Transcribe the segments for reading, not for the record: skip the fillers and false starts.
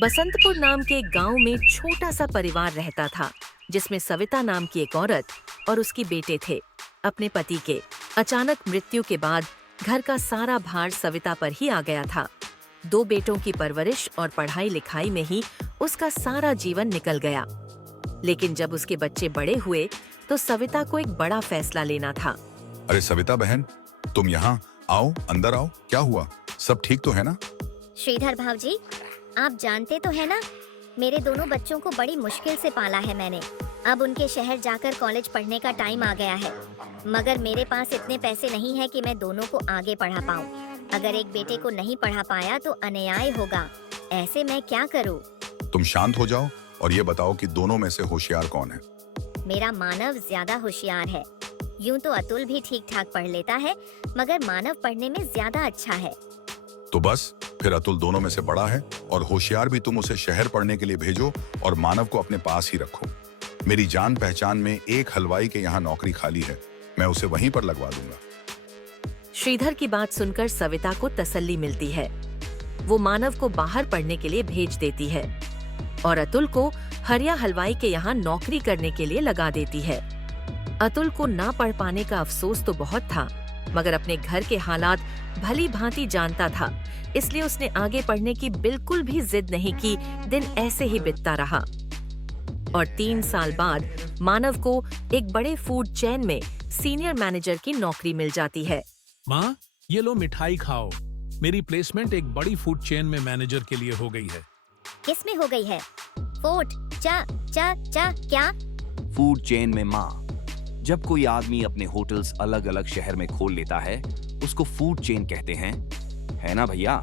बसंतपुर नाम के एक गांव में छोटा सा परिवार रहता था, जिसमें सविता नाम की एक औरत और उसकी बेटे थे। अपने पति के अचानक मृत्यु के बाद घर का सारा भार सविता पर ही आ गया था। 2 बेटों की परवरिश और पढ़ाई लिखाई में ही उसका सारा जीवन निकल गया। लेकिन जब उसके बच्चे बड़े हुए तो सविता को एक बड़ा फैसला लेना था। अरे सविता बहन, तुम यहाँ आओ, अंदर आओ। क्या हुआ? सब ठीक तो है ना? श्रीधर भाऊजी, आप जानते तो है ना, मेरे दोनों बच्चों को बड़ी मुश्किल से पाला है मैंने। अब उनके शहर जाकर कॉलेज पढ़ने का टाइम आ गया है, मगर मेरे पास इतने पैसे नहीं है कि मैं दोनों को आगे पढ़ा पाऊँ। अगर एक बेटे को नहीं पढ़ा पाया तो अन्याय होगा। ऐसे मैं क्या करूँ? तुम शांत हो जाओ और ये बताओ कि दोनों में से होशियार कौन है? मेरा मानव ज्यादा होशियार है। यूं तो अतुल भी ठीक ठाक पढ़ लेता है, मगर मानव पढ़ने में ज्यादा अच्छा है। तो बस फिर अतुल दोनों में से बड़ा है और होशियार भी तुम उसे शहर पढ़ने के लिए भेजो और मानव को अपने पास ही रखो। मेरी जान पहचान में एक हलवाई के यहाँ नौकरी खाली है, मैं उसे वहीं पर लगवा दूंगा। श्रीधर की बात सुनकर सविता को तसल्ली मिलती है। वो मानव को बाहर पढ़ने के लिए भेज देती है और अतुल को हरिया हलवाई के यहाँ नौकरी करने के लिए लगा देती है। अतुल को ना पढ़ पाने का अफसोस तो बहुत था, मगर अपने घर के हालात भली भांति जानता था, इसलिए उसने आगे पढ़ने की बिल्कुल भी जिद नहीं की। दिन ऐसे ही बीतता रहा और 3 साल बाद मानव को एक बड़े फूड चेन में सीनियर मैनेजर की नौकरी मिल जाती है। माँ, ये लो मिठाई खाओ। मेरी प्लेसमेंट एक बड़ी फूड चेन में मैनेजर के लिए हो गई है। किस में हो गई है? फूड चा चा चा क्या? फूड चेन में माँ। जब कोई आदमी अपने होटल्स अलग अलग शहर में खोल लेता है, उसको फूड चेन कहते हैं, है ना भैया?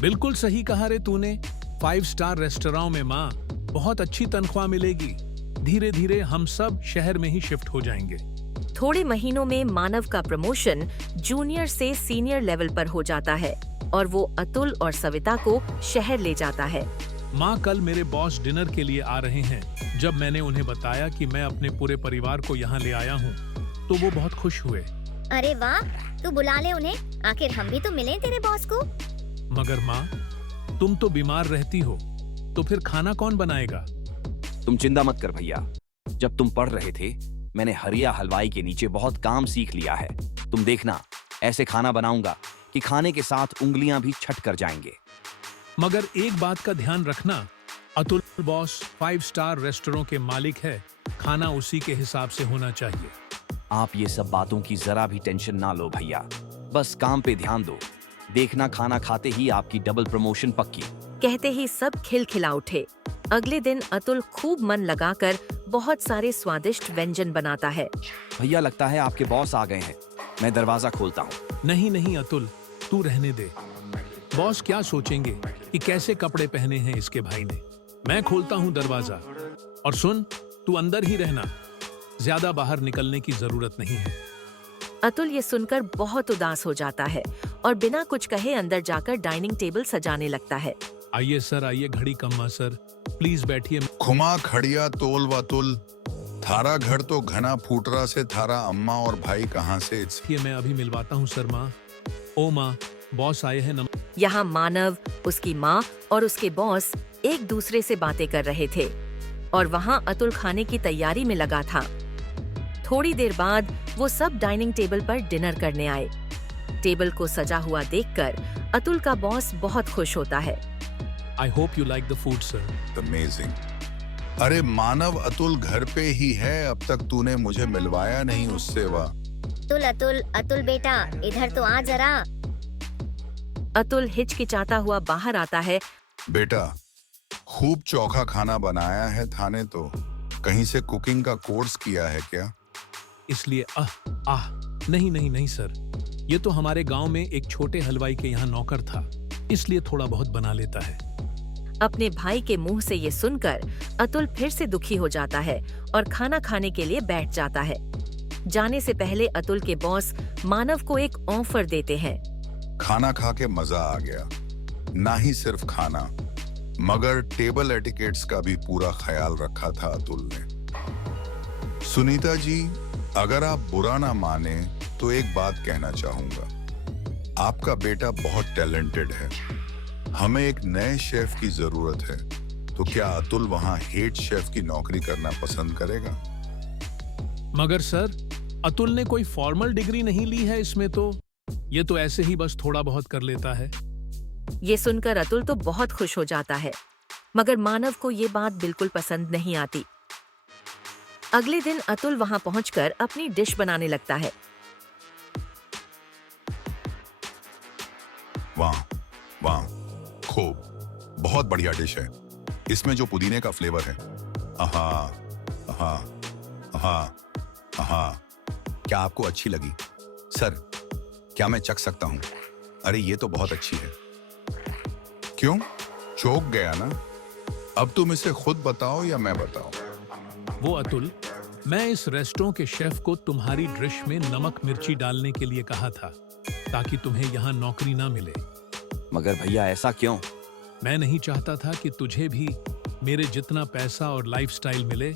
बिल्कुल सही कहा रे तूने। 5 स्टार रेस्टोरेंट में माँ, बहुत अच्छी तनख्वाह मिलेगी। धीरे धीरे हम सब शहर में ही शिफ्ट हो जाएंगे। थोड़े महीनों में मानव का प्रमोशन जूनियर से सीनियर लेवल पर हो जाता है और वो अतुल और सविता को शहर ले जाता है। माँ, कल मेरे बॉस डिनर के लिए आ रहे हैं। जब मैंने उन्हें बताया कि मैं अपने पूरे परिवार को यहाँ ले आया हूँ, तो वो बहुत खुश हुए। अरे वाह, तू बुला ले उन्हें, आखिर हम भी तो मिलें तेरे बॉस को। मगर माँ, तुम तो बीमार रहती हो, तो फिर खाना कौन बनाएगा? तुम चिंता मत कर भैया। जब तुम पढ़ रहे थे, मैंने हरिया हलवाई के नीचे बहुत काम सीख लिया है। तुम देखना, ऐसे खाना बनाऊंगा कि खाने के साथ उंगलियां भी छट कर जाएंगे। मगर एक बात का ध्यान रखना, अतुल बॉस 5 स्टार रेस्टोरेंट के मालिक है, खाना उसी के हिसाब से होना चाहिए। आप ये सब बातों की जरा भी टेंशन ना लो भैया, बस काम पे ध्यान दो। देखना, खाना खाते ही आपकी डबल प्रमोशन पक्की। कहते ही सब खिलखिला उठे। अगले दिन अतुल खूब मन लगाकर बहुत सारे स्वादिष्ट व्यंजन बनाता है। भैया, लगता है आपके बॉस आ गए हैं। मैं दरवाजा खोलता हूँ। नहीं नहीं अतुल, तू रहने दे। बॉस क्या सोचेंगे कि कैसे कपड़े पहने हैं इसके भाई ने। मैं खोलता हूँ दरवाजा। और सुन, तू अंदर ही रहना, ज्यादा बाहर निकलने की जरूरत नहीं है। अतुल ये सुनकर बहुत उदास हो जाता है और बिना कुछ कहे अंदर जाकर डाइनिंग टेबल सजाने लगता है। आइए सर, आइए। घड़ी कम्मा सर, प्लीज बैठिए। खुमा खड़िया तोल वतुल, थारा घर तो घना फूटरा से, थारा अम्मा और भाई कहाँ से? ये मैं अभी मिलवाता हूँ सर। माँ, ओ माँ, बॉस आए हैं। यहाँ मानव, उसकी माँ और उसके बॉस एक दूसरे से बातें कर रहे थे और वहाँ अतुल खाने की तैयारी में लगा था। थोड़ी देर बाद वो सब डाइनिंग टेबल पर डिनर करने आए। टेबल को सजा हुआ देखकर अतुल का बॉस बहुत खुश होता है। I hope you like the food sir. Amazing. अरे मानव, अतुल घर पे ही है, अब तक तूने मुझे मिलवाया नहीं उससे। वाह। अतुल बेटा, इधर तो आ जरा। अतुल हिचकिचाता हुआ बाहर आता है। बेटा, खूब चोखा खाना बनाया है थाने, तो कहीं से कुकिंग का कोर्स किया है क्या? इसलिए नहीं नहीं नहीं सर, ये तो हमारे गांव में एक छोटे हलवाई के यहाँ नौकर था, इसलिए थोड़ा बहुत बना लेता है। अपने भाई के मुंह से ये सुनकर अतुल फिर से दुखी हो जाता है और खाना खाने के लिए बैठ जाता है। जाने से पहले अतुल के बॉस मानव को एक ऑफर देते हैं। खाना खा के मजा आ गया। ना ही सिर्फ खाना, मगर टेबल एटिकेट्स का भी पूरा ख्याल रखा था अतुल ने। सुनीता जी, अगर आप बुरा ना माने तो एक बात कहना चाहूंगा। आपका बेटा बहुत टैलेंटेड है। हमें एक नए शेफ की जरूरत है तो क्या अतुल वहां हेड शेफ की नौकरी करना पसंद करेगा? मगर सर, अतुल ने कोई फॉर्मल डिग्री नहीं ली है इसमें तो। ये तो ऐसे ही बस थोड़ा बहुत कर लेता है। ये सुनकर अतुल तो बहुत खुश हो जाता है, मगर मानव को ये बात बिल्कुल पसंद नहीं आती। अगले दिन अतुल वहां पहुंचकर अपनी डिश बनाने लगता है। वाह वाह, खूब, बहुत बढ़िया डिश है। इसमें जो पुदीने का फ्लेवर है, आहा आहा आहा आहा। क्या आपको अच्छी लगी? सर, क्या मैं चख सकता हूं? अरे ये तो बहुत अच्छी है। क्यों, चौंक गया ना? अब तुम इसे खुद बताओ या मैं बताऊं? वो अतुल, मैं इस रेस्टोरेंट के शेफ को तुम्हारी डिश में नमक मिर्ची डालने के लिए कहा था, ताकि तुम्हें यहाँ नौकरी ना मिले। मगर भैया ऐसा क्यों? मैं नहीं चाहता था कि तुझे भी मेरे जितना पैसा और लाइफस्टाइल मिले।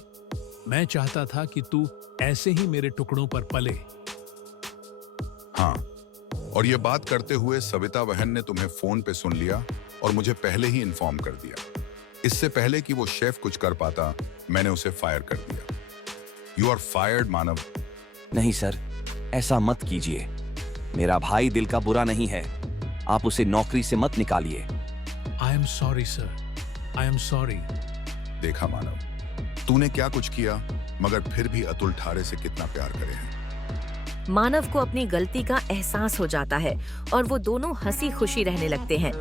मैं चाहता था कि तू ऐसे ही मेरे टुकड़ों पर पले। हाँ, और ये बात करते हुए सविता बहन ने तुम्हें फोन पे सुन लिया और मुझे पहले ही इन्फॉर्म कर दिया। इससे पहले कि वो शेफ कुछ कर पाता, मैंने उसे फायर कर दिया। यू आर फायर्ड मानव। नहीं सर, ऐसा मत कीजिए। मेरा भाई दिल का बुरा नहीं है, आप उसे नौकरी से मत निकालिए। I am sorry sir, I am sorry. देखा मानव, तूने क्या कुछ किया, मगर फिर भी अतुल ठारे से कितना प्यार करे हैं। मानव को अपनी गलती का एहसास हो जाता है और वो दोनों हंसी खुशी रहने लगते हैं।